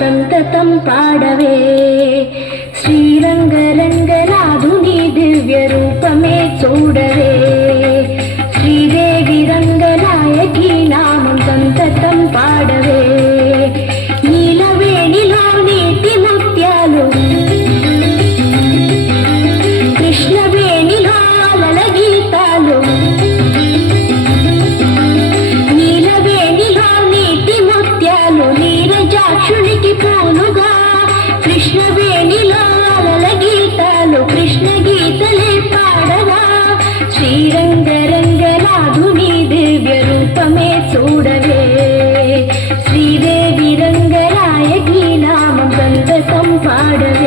సంతతం పాడవే. శ్రీరంగరంగనాథుని దివ్య రూపమే చూడవే. శ్రీదేవి రంగనాయకి నామం సంతతం పాడవే. నీలవేణిలో నీటి ముత్యాలు, కృష్ణవేణిలో అలల గీతాలు. నీలవేణిలో నీటి ముత్యాలు, నీరజాక్షునికి పూలుగా. కృష్ణవేణిలో అలల గీతాలు, కృష్ణ గీతలే పాడగా. శ్రీరంగరంగనాథుని దివ్య రూపమే చూడవే. శ్రీదేవి రంగనాయకి నామం సంతతం పాడవే.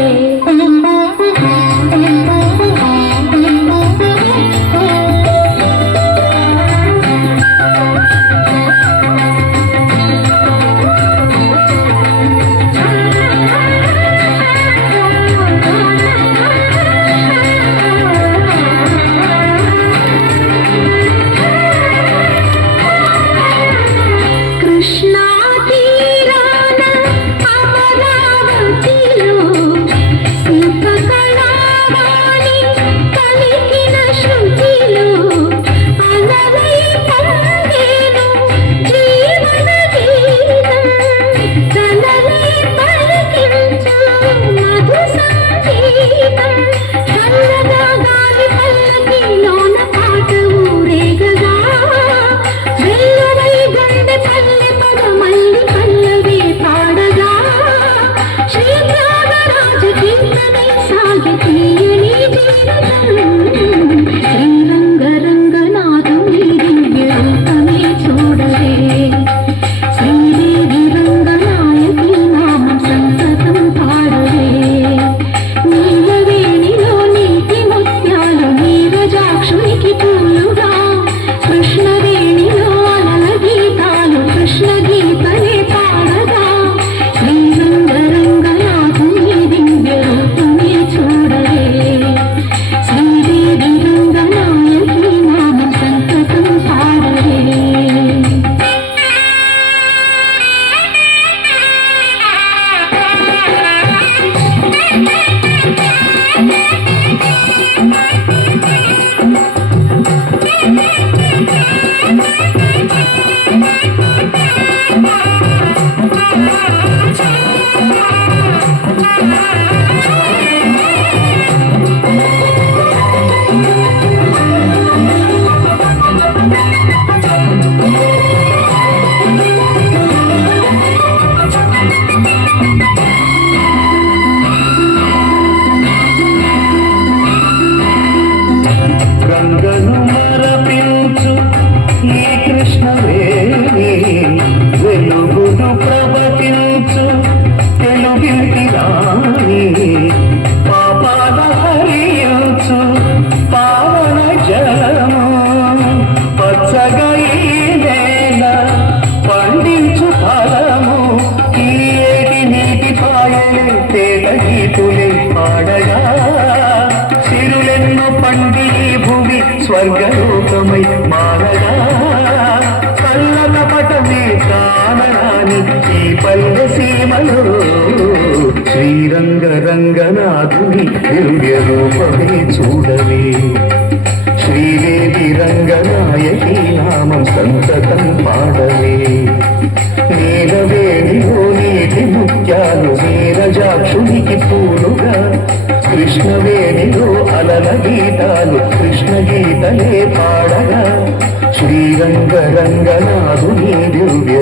స్వర్గరూపమై మారగా. చల్లన పటమే కానరాని ఈ పల్లె సీమలో శ్రీరంగరంగనాథుని దివ్య రూపమే చూడవే. శ్రీదేవి రంగనాయకి నామం సంతతం పాడవే. నీలవేణిలో నీటి ముత్యాలు, నీరజాక్షునికి పూలుగా. కృష్ణవేణిలో అలల గీతాలు, కృష్ణ గీతలే పాడగా. శ్రీరంగరంగనాథుని దివ్య